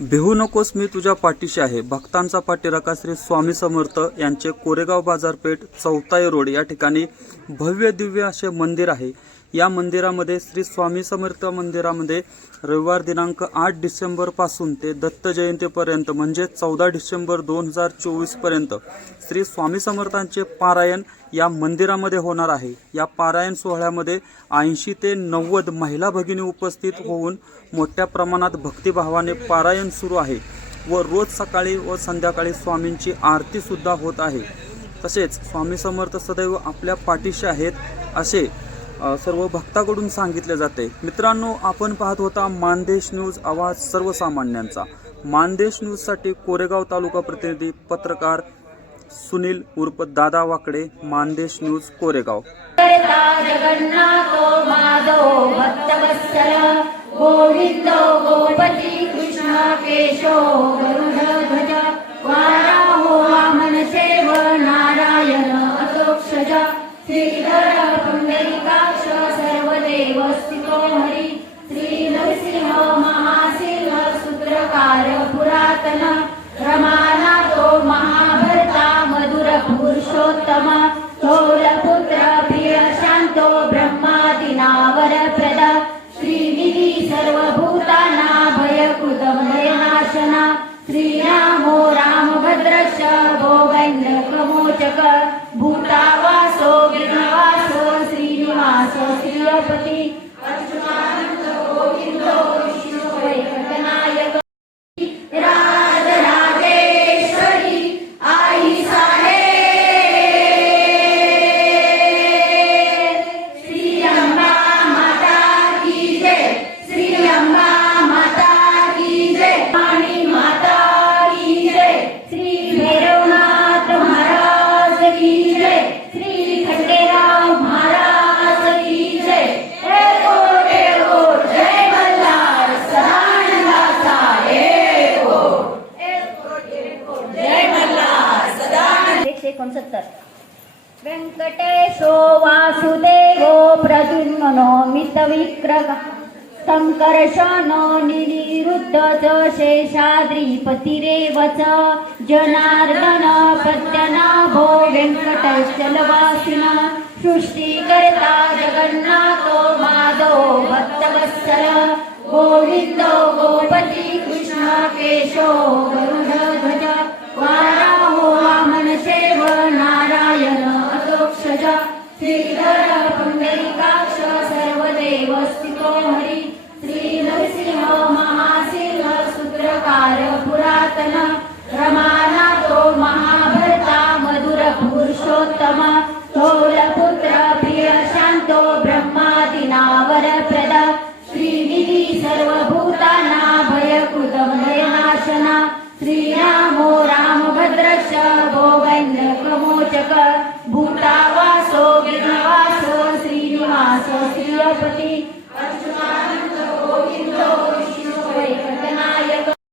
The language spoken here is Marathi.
भेहू नकोस मी तुझ्या पाठीशी आहे. भक्तांचा पाठीराखा श्री स्वामी समर्थ यांचे कोरेगाव बाजारपेठ चौताई रोड या ठिकाणी भव्य दिव्य असे मंदिर आहे. या मंदिरामध्ये श्री स्वामी समर्थ मंदिरामध्ये रविवार दिनांक आठ डिसेंबरपासून ते दत्त जयंतीपर्यंत म्हणजे चौदा डिसेंबर दोन हजार चोवीसपर्यंत श्री स्वामी समर्थांचे पारायण या मंदिरामध्ये होणार आहे. या पारायण सोहळ्यामध्ये ऐंशी ते नव्वद महिला भगिनी उपस्थित होऊन मोठ्या प्रमाणात भक्तिभावाने पारायण सुरू आहे व रोज सकाळी व संध्याकाळी स्वामींची आरतीसुद्धा होत आहे. तसेच स्वामी समर्थ सदैव आपल्या पाठीशी आहेत असे सर्व भक्ताकडून सांगितले जाते मित्रांनो आपण पाहत होता मानदेश न्यूज आवाज सर्वसामान्यांचा. मानदेश न्यूजसाठी कोरेगाव तालुका प्रतिनिधी पत्रकार सुनील उर्फ दादा वाकडे मानदेश न्यूज कोरेगाव. नारायण श्रीधर पुंडरीकाक्ष सर्वदेव स्थितो हरी। श्री नरसिंह महासिंह सूत्रकार पुरातन रमानाथो महाभरता मधुर पुरुषोत्तम थोरपुत्र प्रिय शांतो ब्रह्मादिनावर प्रद श्रीविधी सर्वभूताना भयकृत भयनाशना श्रीरामो रामभद्रश्च भोगैन्द्र प्रमोचक एकोणसत्तर व्यङ्कटेशो वासुदेवो प्रद्युन्मनो मितविक्रम सङ्कर्षणो निरुद्ध च शेषाद्रिपतिरेव च जनार्दन पद्यनाभो व्यङ्कटचलवासिन सृष्टिकर्ता जगन्नाथो माधो भक्तवत्सल गोविन्दो गोपती कृष्ण केशो गरुडध्वज वंशजा श्रीधर पुंडलिकाक्ष सर्वदेव स्थितो हरी. श्री नरसिंह महासिंह सूत्रकार पुरातन रमानाथो महाभरता मधुर पुरुषोत्तम. पुत्र प्रमोचक